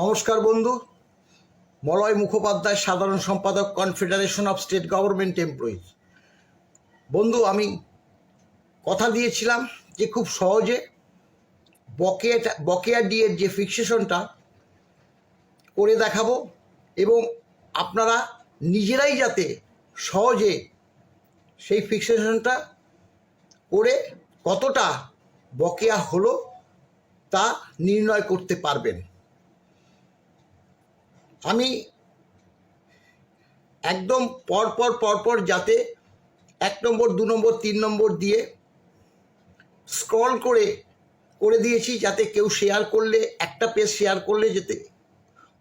নমস্কার বন্ধু। মলয় মুখোপাধ্যায়, সাধারণ সম্পাদক confederation of state government employees বন্ধু, আমি কথা দিয়েছিলাম যে খুব সহজে বকেয়া বকেয়া ডিয়ের যে ফিক্সেশনটা করে দেখাবো এবং আপনারা নিজেরাই যাতে সহজে সেই ফিক্সেশনটা করে কতটা বকেয়া হলো তা নির্ণয় করতে পারবেন। আমি একদম পরপর পরপর যাতে এক নম্বর, দু নম্বর, তিন নম্বর দিয়ে স্ক্রল করে করে দিয়েছি যাতে কেউ শেয়ার করলে, একটা পেজ শেয়ার করলে যাতে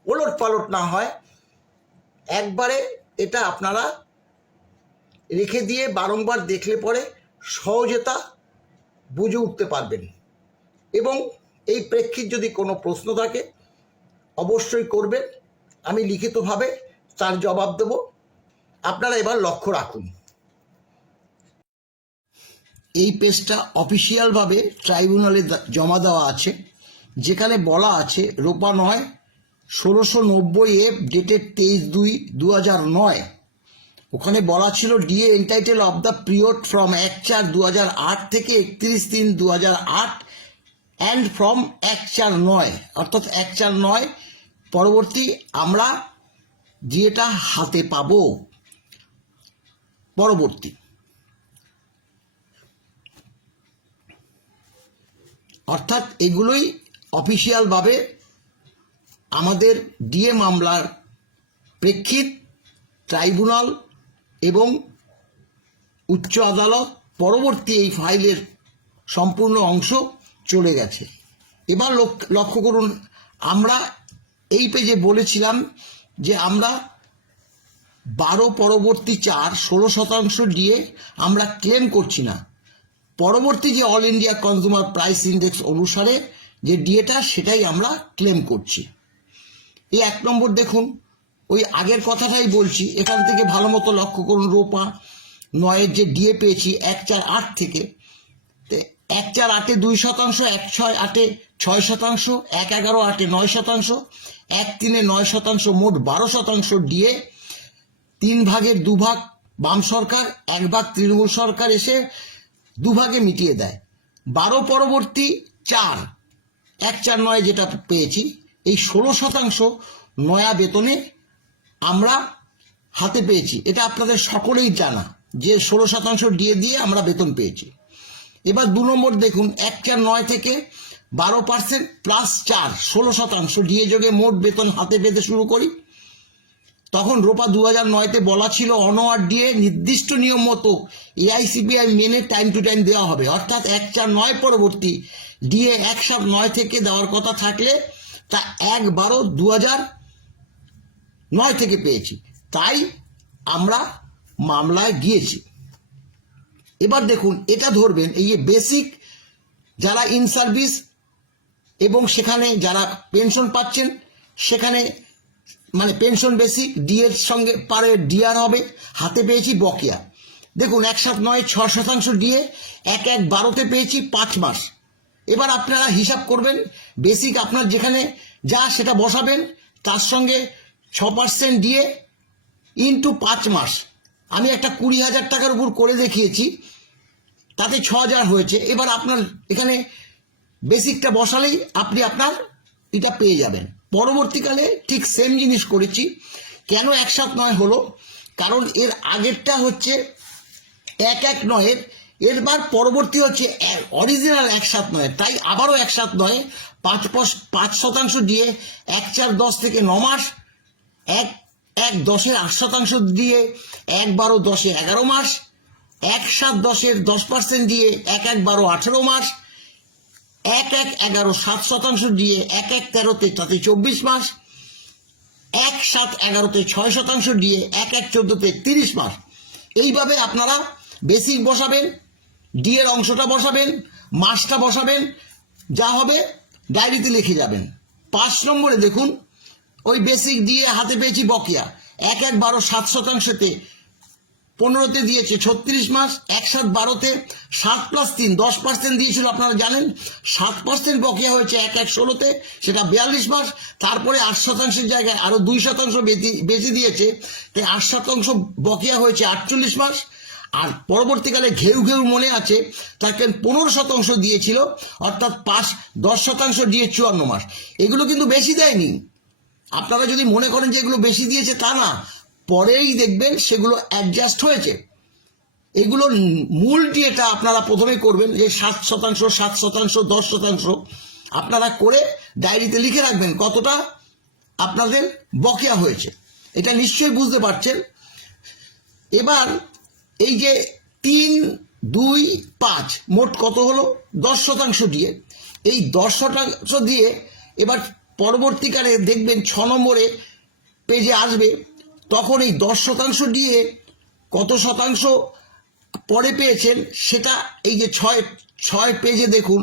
ওলট পালট না হয়। একবারে এটা আপনারা রেখে দিয়ে বারংবার দেখলে পরে সহজে তা বুঝে উঠতে পারবেন। এবং এই প্রেক্ষিত যদি কোনো প্রশ্ন থাকে, অবশ্যই করবেন। আমি লিখিতভাবে তার জবাব দেব। আপনারা এবার লক্ষ্য রাখুন। এই পেজটা অফিসিয়ালভাবে ট্রাইব্যুনালে জমা দেওয়া আছে, যেখানে বলা আছে, রোপা নয়, ষোলোশো নব্বই এফ ডেটের তেইশ দুই দু হাজার নয়। ওখানে বলা ছিল DA entitle of the period from এক চার দু হাজার আট থেকে একত্রিশ তিন দু হাজার আট অ্যান্ড ফ্রম এক চার নয়। অর্থাৎ এক চার নয় পরবর্তী আমরা যেটা হাতে পাব, পরবর্তী। অর্থাৎ এগুলোই অফিসিয়ালভাবে আমাদের ডিএ মামলার প্রেক্ষিত ট্রাইব্যুনাল এবং উচ্চ আদালত পরবর্তী এই ফাইলের সম্পূর্ণ অংশ চলে গেছে। এবার লক্ষ- লক্ষ্য করুন, আমরা এই পেজে বলেছিলাম যে আমরা বারো পরবর্তী চার, ষোলো শতাংশ দিয়ে আমরা ক্লেম করছি না। পরবর্তী যে all India consumer price index অনুসারে যে ডিএটা সেটাই আমরা ক্লেম করছি। এই এক নম্বর দেখুন, ওই আগের কথাটাই বলছি, এখান থেকে ভালো মতো লক্ষ্য করুন রোপা। নয়ের যে ডিএ পেয়েছি, এক চার আট থেকে। এক চার আটে দুই শতাংশ, এক ছয় আটে ছয় শতাংশ, এক এগারো, আটে নয় শতাংশ, এক তিনে নয় শতাংশ, মোট বারো শতাংশ ডিএ তিন ভাগের দু ভাগ বাম সরকার, এক ভাগ তৃণমূল সরকার এসে দুভাগে মিটিয়ে দেয়। বারো পরবর্তী চার, এক চার নয় যেটা পেয়েছি, এই ষোলো শতাংশ নয়া বেতনে আমরা হাতে পেয়েছি। এটা আপনাদের সকলেই জানা যে ষোলো শতাংশ ডিএ দিয়ে আমরা বেতন পেয়েছি। এবার দু নম্বর দেখুন, এক চার নয় থেকে বারো পার্সেন্ট প্লাস চার, ষোলো শতাংশ। দিয়ে যোগে মোট বেতন হাতে পেতে শুরু করি। তখন রোপা দু হাজার নয়তে বলা ছিল অনওয়ার ডিএ, নির্দিষ্ট নিয়ম মতো এআইসিপিআই মেনে টাইম টু টাইম দেওয়া হবে। অর্থাৎ এক চার নয় পরবর্তী ডিএ এক সাত নয় থেকে দেওয়ার কথা থাকলে তা এক বারো দু হাজার নয় থেকে পেয়েছি। তাই আমরা মামলায় গিয়েছি। এবার দেখুন, এটা ধরবেন, এই যে বেসিক যারা ইন সার্ভিস এবং সেখানে যারা পেনশন পাচ্ছেন, সেখানে মানে পেনশন বেসিক ডিএর সঙ্গে পারে ডিআর হবে, হাতে পেয়েছি বকেয়া। দেখুন, এক সাত নয়, ছ শতাংশ ডিএ এক এক বারোতে পেয়েছি পাঁচ মাস। এবার আপনারা হিসাব করবেন বেসিক আপনার যেখানে যা সেটা বসাবেন, তার সঙ্গে ছ পার্সেন্ট ডিএ ইন্টু পাঁচ মাস। আমি একটা কুড়ি হাজার টাকার উপর করে দেখিয়েছি, তাতে ছ হাজার হয়েছে। এবার আপনার এখানে বেসিকটা বসালেই আপনি আপনার এটা পেয়ে যাবেন। পরবর্তীকালে ঠিক সেম জিনিস করেছি। কেন একসাথ নয় হলো, কারণ এর আগেরটা হচ্ছে এক এক নয়ের, এরবার পরবর্তী হচ্ছে অরিজিনাল একসাথ নয় তাই আবারও একসাথ নয়, পাঁচ পাঁচ শতাংশ দিয়ে এক চার দশ থেকে ন মাস, এক এক দশের আট শতাংশ দিয়ে এক বারো দশে এগারো মাস, এক সাত দশের দশ পার্সেন্ট দিয়ে এক এক বারো আঠেরো মাস এক এক এগারো সাত শতাংশ দিয়ে এক এক তেরোতে তাতে চব্বিশ মাস, এক সাত এগারোতে ছয় শতাংশ দিয়ে এক এক চোদ্দোতে তিরিশ মাস। এইভাবে আপনারা বেসিক বসাবেন ডি এর অংশটা বসাবেন, মাসটা বসাবেন, যা হবে ডায়েরিতে লিখে যাবেন। পাঁচ নম্বরে দেখুন, ওই বেসিক দিয়ে হাতে পেয়েছি বকেয়া। এক এক বারো সাত শতাংশতে পনেরোতে দিয়েছে ছত্রিশ মাস এক সাত বারোতে সাত প্লাস তিন, দশ পার্সেন্ট দিয়েছিল, আপনারা জানেন। সাত পার্সেন্ট বকেয়া হয়েছে এক এক ষোলোতে, সেটা বিয়াল্লিশ মাস, তারপরে আট শতাংশের জায়গায় আরও দুই শতাংশ বেশি দিয়েছে। তাই আট শতাংশ বকেয়া হয়েছে আটচল্লিশ মাস। আর পরবর্তীকালে ঘেউ ঘেউ মনে আছে তাকে পনেরো শতাংশ দিয়েছিল, অর্থাৎ পাঁচ, দশ শতাংশ দিয়ে চুয়ান্ন মাস। এগুলো কিন্তু বেশি দেয়নি। আপনারা যদি মনে করেন যে এগুলো বেশি দিয়েছে, তা না। পরেই দেখবেন সেগুলো অ্যাডজাস্ট হয়েছে। এগুলোর মূল ডিএটা আপনারা প্রথমে করবেন যে সাত শতাংশ সাত শতাংশ, দশ শতাংশ আপনারা করে ডায়েরিতে লিখে রাখবেন কতটা আপনাদের বকেয়া হয়েছে। এটা নিশ্চয়ই বুঝতে পারছেন। এবার এই যে তিন, দুই, পাঁচ, মোট কত হলো? দশ শতাংশ দিয়ে। এই দশ শতাংশ দিয়ে এবার পরবর্তীকালে দেখবেন ছ নম্বরে পেজে আসবে। তখন এই দশ শতাংশ দিয়ে কত শতাংশ পরে পেয়েছেন সেটা এই যে ছয় ছয় পেজে দেখুন,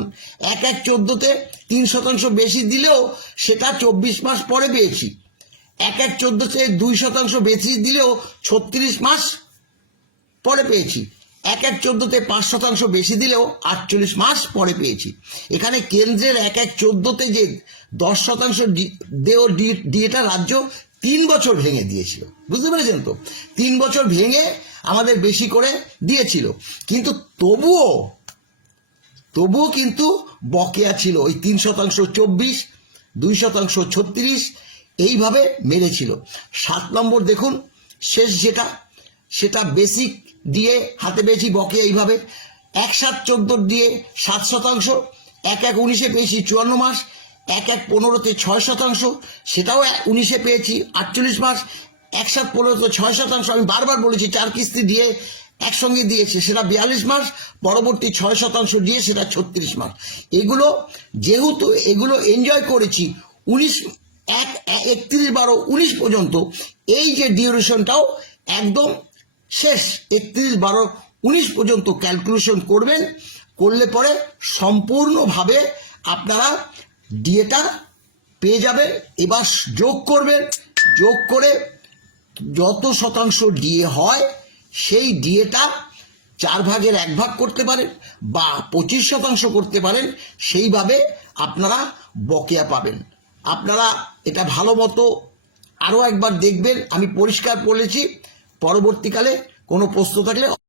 এক এক চোদ্দোতে তিন শতাংশ বেশি দিলেও সেটা চব্বিশ মাস পরে পেয়েছি। এক এক চোদ্দোতে দুই শতাংশ বেশি দিলেও ছত্রিশ মাস পরে পেয়েছি। এক এক চোদ্দতে পাঁচ শতাংশ বেশি দিলেও আটচল্লিশ মাস পরে পেয়েছি। এখানে কেন্দ্রের এক এক চোদ্দোতে যে দশ শতাংশ দেও ডিএটা রাজ্য তিন বছর ভেঙে দিয়েছিল। বুঝতে পেরেছেন তো? তিন বছর ভেঙে আমাদের বেশি করে দিয়েছিল। কিন্তু তবুও তবুও কিন্তু বকেয়া ছিল। ওই তিন শতাংশ চব্বিশ, দুই শতাংশ ছত্রিশ, এইভাবে মেরেছিল। সাত নম্বর দেখুন, শেষ যেটা, সেটা বেসিক দিয়ে হাতে পেয়েছি বকেয়া এইভাবে। এক সাত চোদ্দোর দিয়ে সাত শতাংশ, এক এক উনিশে পেয়েছি চুয়ান্ন মাস এক এক পনেরোতে ছয় শতাংশ, সেটাও উনিশে পেয়েছি, আটচল্লিশ মাস এক সাত পনেরোতে ছয় শতাংশ, আমি বারবার বলেছি চার কিস্তি দিয়ে একসঙ্গে দিয়েছে, সেটা বিয়াল্লিশ মাস পরবর্তী ছয় শতাংশ দিয়ে সেটা ছত্রিশ মাস এগুলো যেহেতু এগুলো এনজয় করেছি, উনিশ, এক, একত্রিশ বারো, উনিশ পর্যন্ত, এই যে ডিউরেশনটাও একদম শেষ, একত্রিশ বারো, উনিশ পর্যন্ত ক্যালকুলেশন করবেন, করলে পরে সম্পূর্ণভাবে আপনারা ডিএটা পেয়ে যাবেন এবার যোগ করবেন যোগ করে যত শতাংশ ডিএ হয়, সেই ডিএটা চার ভাগের এক ভাগ করতে পারেন বা পঁচিশ শতাংশ করতে পারেন, সেইভাবে আপনারা বকেয়া পাবেন। আপনারা এটা ভালো মতো আরও একবার দেখবেন। আমি পরিষ্কার বলেছি, পরবর্তীকালে কোনো প্রশ্ন থাকলে